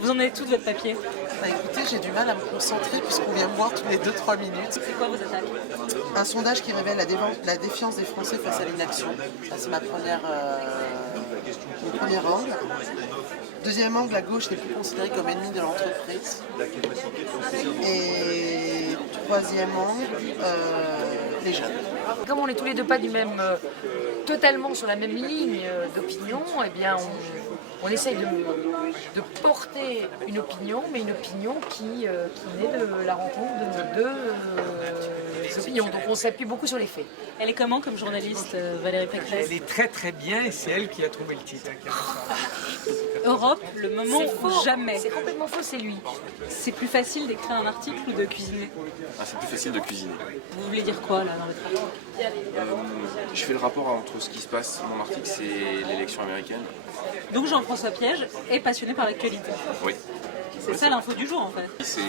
Vous en avez tout de votre papier? Bah écoutez, j'ai du mal à me concentrer puisqu'on vient me voir tous les 2-3 minutes. C'est quoi vos attaques? Un sondage qui révèle la défiance des Français face à l'inaction. Ça, c'est mon premier angle. Deuxième angle, la gauche n'est plus considérée comme ennemie de l'entreprise. Et troisième angle, les jeunes. Comme on est tous les deux pas du même, totalement sur la même ligne d'opinion, eh bien on essaye de porter une opinion, mais une opinion qui naît de la rencontre de deux opinions. Donc on s'appuie beaucoup sur les faits. Elle est comment comme journaliste, Valérie Pécresse? Elle est très très bien et c'est elle qui a trouvé le titre. Europe, le moment C'est ou faux. jamais. C'est complètement faux, c'est lui. C'est plus facile d'écrire un article ou de cuisiner? Ah, c'est plus facile de cuisiner. Vous voulez dire quoi là dans votre article? Je fais le rapport entre ce qui se passe. Mon article, c'est l'élection américaine. Donc Jean-François Piège est passionné par l'actualité. Oui. C'est ça l'info du jour en fait. C'est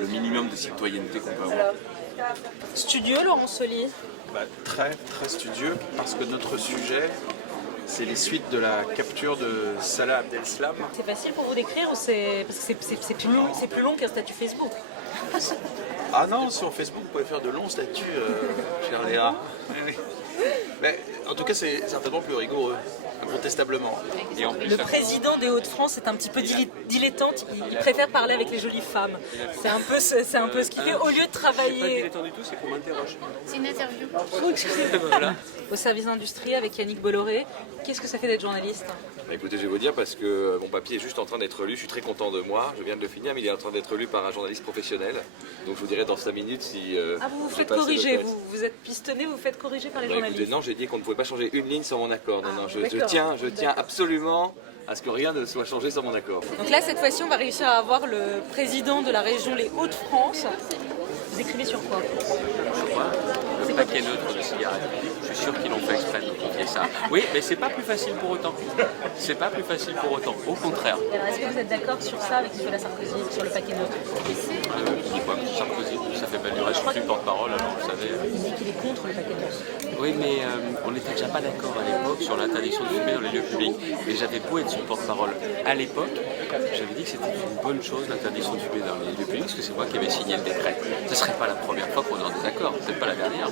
le minimum de citoyenneté qu'on peut avoir. Studieux, Laurent Soli. Très, très studieux parce que notre sujet, c'est les suites de la capture de Salah Abdeslam. C'est facile pour vous d'écrire ou c'est parce que c'est plus long qu'un statut Facebook? Ah non, sur Facebook, vous pouvez faire de longs statuts, cher Léa. Mais en tout cas, c'est certainement plus rigoureux, incontestablement. Et en plus, Le président des Hauts-de-France est un petit peu dilettante, il préfère parler avec les jolies femmes. C'est un peu ce qu'il fait au lieu de c'est pas travailler dilettant du tout, c'est qu'on m'interroge. C'est une interview. Voilà. au service industrie avec Yannick Bolloré. Qu'est-ce que ça fait d'être journaliste? Bah écoutez, je vais vous dire parce que mon papier est juste en train d'être lu, je suis très content de moi, je viens de le finir, mais il est en train d'être lu par un journaliste professionnel. Donc je vous dirai dans 5 minutes si... Ah, vous vous j'ai faites passé le corriger, test. vous êtes pistonné, vous vous faites corriger par les Bah, écoutez, journalistes. non, j'ai dit qu'on ne pouvait pas changer une ligne sans mon accord. Non, non, je d'accord. tiens absolument à ce que rien ne soit changé sans mon accord. Donc là, cette fois-ci, on va réussir à avoir le président de la région Les Hauts-de-France. Vous écrivez sur quoi? Le paquet neutre de cigarettes. Je suis sûr qu'ils l'ont fait exprès de confier ça. Oui, mais c'est pas plus facile pour autant. C'est pas plus facile pour autant. Au contraire. Alors, est-ce que vous êtes d'accord sur ça avec Nicolas Sarkozy, sur le paquet neutre? Je dis quoi, Sarkozy, ça fait pas du reste, je suis porte-parole, alors vous savez. Il dit qu'il est contre le paquet neutre. Oui, mais on n'était déjà pas d'accord à l'époque sur l'interdiction de fumer dans les lieux publics. Et j'avais beau être son porte-parole à l'époque, j'avais dit que c'était une bonne chose l'interdiction de fumer dans les lieux publics, parce que c'est moi qui avais signé le décret. Ce ne serait pas la première fois qu'on est en désaccord, peut-être pas la dernière.